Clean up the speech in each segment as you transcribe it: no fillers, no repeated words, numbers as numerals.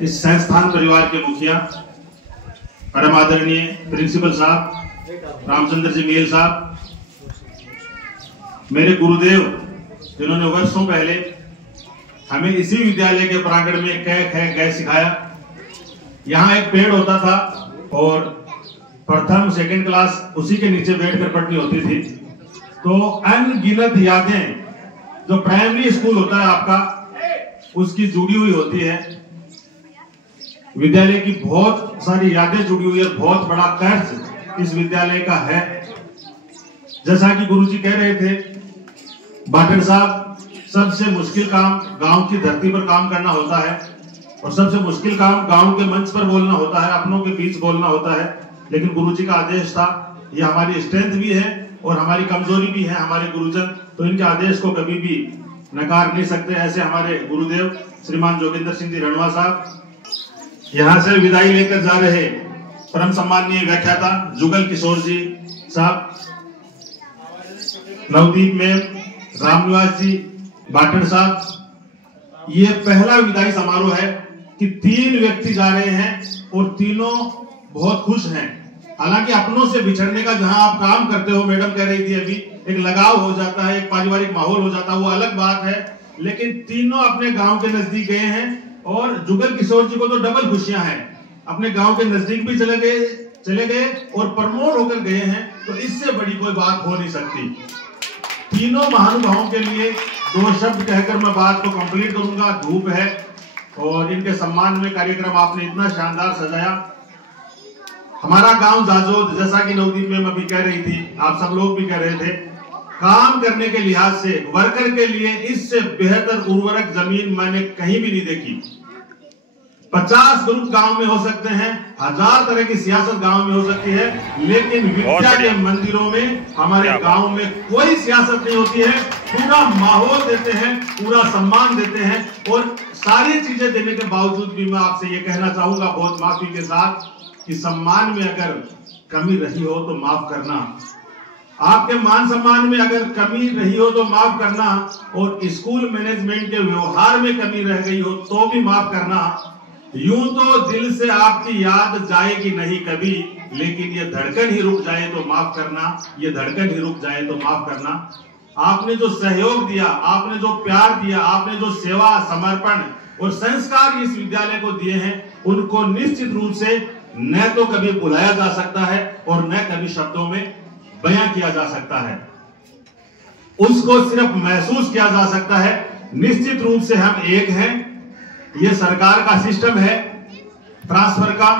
इस संस्थान परिवार के मुखिया परम आदरणीय प्रिंसिपल साहब रामचंद्र जी मेल साहब, मेरे गुरुदेव जिन्होंने वर्षों पहले हमें इसी विद्यालय के प्रांगण में कै ख गै सिखाया। यहाँ एक पेड़ होता था और प्रथम सेकंड क्लास उसी के नीचे बैठकर पढ़नी होती थी। तो अनगिनत यादें जो प्राइमरी स्कूल होता है आपका उसकी जुड़ी हुई होती है। विद्यालय की बहुत सारी यादें जुड़ी हुई है। बहुत बड़ा कर्ज इस विद्यालय का है। जैसा कि गुरुजी कह रहे थे, बाटड़ साहब, सबसे मुश्किल काम गांव की धरती पर काम करना होता है और सबसे मुश्किल काम गांव के मंच पर बोलना होता है, अपनों के बीच बोलना होता है। लेकिन गुरुजी का आदेश था, ये हमारी स्ट्रेंथ भी है और हमारी कमजोरी भी है। हमारे गुरुजन तो इनके आदेश को कभी भी नकार नहीं सकते। ऐसे हमारे गुरुदेव श्रीमान जोगिंदर सिंह जी रणवा साहब, यहाँ से विदाई लेकर जा रहे परम सम्माननीय व्याख्याता जुगल किशोर जी साहब, नवदीप में रामनिवास जी बाटड़ साहब। ये पहला विदाई समारोह है कि 3 व्यक्ति जा रहे हैं और तीनों बहुत खुश हैं। हालांकि अपनों से बिछड़ने का जहां आप काम करते हो, मैडम कह रही थी अभी, एक लगाव हो जाता है, एक पारिवारिक माहौल हो जाता है, वो अलग बात है। लेकिन तीनों अपने गांव के नजदीक गए हैं और जुगल किशोर जी को तो डबल खुशियां हैं। अपने गांव के नजदीक भी चले गए और प्रमोट होकर गए हैं। तो इससे बड़ी कोई बात हो नहीं सकती। तीनों महानुभावों के लिए 2 शब्द कहकर मैं बात को कंप्लीट करूंगा। धूप है और इनके सम्मान में कार्यक्रम आपने इतना शानदार सजाया। हमारा गांव जाजोद, जैसा कि नवदीप में अभी कह रही थी, आप सब लोग भी कह रहे थे, काम करने के लिहाज से वर्कर के लिए इससे बेहतर उर्वरक जमीन मैंने कहीं भी नहीं देखी। 50 ग्रुप गांव में हो सकते हैं, 1000 तरह की सियासत गांव में हो सकती है, लेकिन विद्या के मंदिरों में हमारे गांव में कोई सियासत नहीं होती है। पूरा माहौल देते हैं, पूरा सम्मान देते हैं और सारी चीजें देने के बावजूद भी मैं आपसे ये कहना चाहूंगा बहुत माफी के साथ कि सम्मान में अगर कमी रही हो तो माफ करना, आपके मान सम्मान में अगर कमी रही हो तो माफ करना, और स्कूल मैनेजमेंट के व्यवहार में कमी रह गई हो तो भी माफ करना। यूं तो दिल से आपकी याद जाएगी नहीं कभी, लेकिन ये धड़कन ही रुक जाए तो माफ करना, ये धड़कन ही रुक जाए तो माफ करना। आपने जो सहयोग दिया, आपने जो प्यार दिया, आपने जो सेवा, समर्पण और संस्कार इस विद्यालय को दिए हैं, उनको निश्चित रूप से न तो कभी भुलाया जा सकता है और न कभी शब्दों में बयां किया जा सकता है। उसको सिर्फ महसूस किया जा सकता है। निश्चित रूप से हम एक हैं। ये सरकार का सिस्टम है ट्रांसफर का।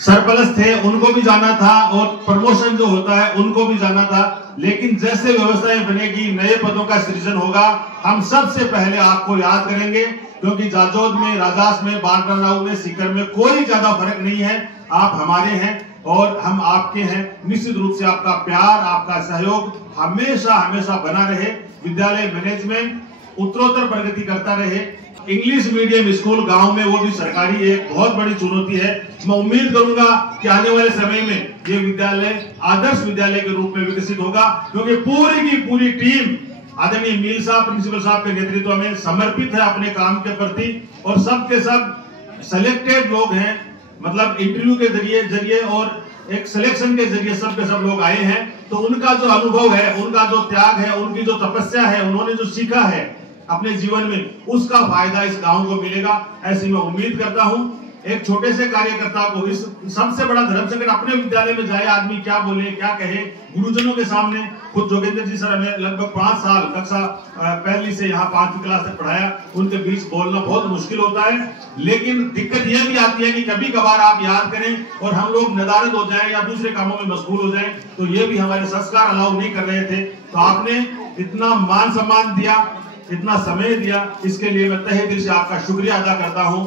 सरप्लस थे, उनको भी जाना था, और प्रमोशन जो होता है उनको भी जाना था। लेकिन जैसे व्यवस्थाएं बनेगी, नए पदों का सृजन होगा, हम सबसे पहले आपको याद करेंगे, क्योंकि जाजोद में, राजास में, बाटराव में, सीकर में कोई ज्यादा फर्क नहीं है। आप हमारे हैं और हम आपके हैं। निश्चित रूप से आपका प्यार, आपका सहयोग हमेशा हमेशा बना रहे। विद्यालय मैनेजमेंट उत्तरोत्तर प्रगति करता रहे। इंग्लिश मीडियम स्कूल गांव में, वो भी सरकारी, एक बहुत बड़ी चुनौती है। मैं उम्मीद करूंगा कि आने वाले समय में ये विद्यालय आदर्श विद्यालय के रूप में विकसित होगा, क्योंकि पूरी की पूरी टीम आदरणीय मील साहब, प्रिंसिपल साहब के नेतृत्व में समर्पित है अपने काम के प्रति, और सब के सब सिलेक्टेड लोग हैं। मतलब इंटरव्यू के जरिए और एक सिलेक्शन के जरिए सब के सब लोग आए हैं। तो उनका जो अनुभव है, उनका जो त्याग है, उनकी जो तपस्या है, उन्होंने जो सीखा है अपने जीवन में, उसका फायदा इस गांव को मिलेगा, ऐसी मैं उम्मीद करता हूं। एक छोटे से कार्यकर्ता को इस सबसे बड़ा धर्म संकट अपने विद्यालय में जाए, आदमी क्या बोले, क्या कहे गुरुजनों के सामने। खुद जोगेंद्र जी सर हमें लगभग 5 साल कक्षा पहली से यहाँ 5वीं क्लास तक पढ़ाया, उनके बीच बोलना बहुत मुश्किल होता है। लेकिन दिक्कत यह भी आती है कि कभी कभार आप याद करें और हम लोग नदारद हो जाएं या दूसरे कामों में मशगूल हो जाएं, तो ये भी हमारे संस्कार अलाउ नहीं कर रहे थे। तो आपने इतना मान सम्मान दिया, इतना समय दिया, इसके लिए मैं तहे दिल से आपका शुक्रिया अदा करता हूं।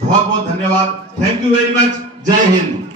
बहुत बहुत धन्यवाद। Thank you very much. जय हिंद।